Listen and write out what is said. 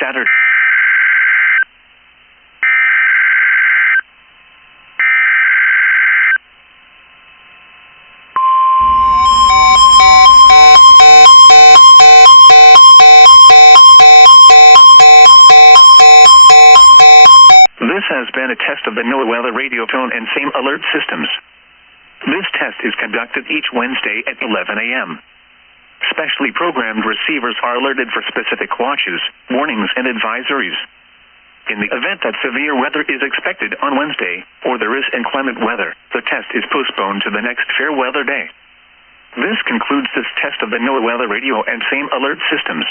Saturday. This has been a test of the NOAA weather radio phone and same alert systems. This test is conducted each Wednesday at 11 a.m. Specially programmed receivers are alerted for specific watches, warnings, and advisories. In the event that severe weather is expected on Wednesday, or there is inclement weather, the test is postponed to the next fair weather day. This concludes this test of the NOAA weather radio and same alert systems.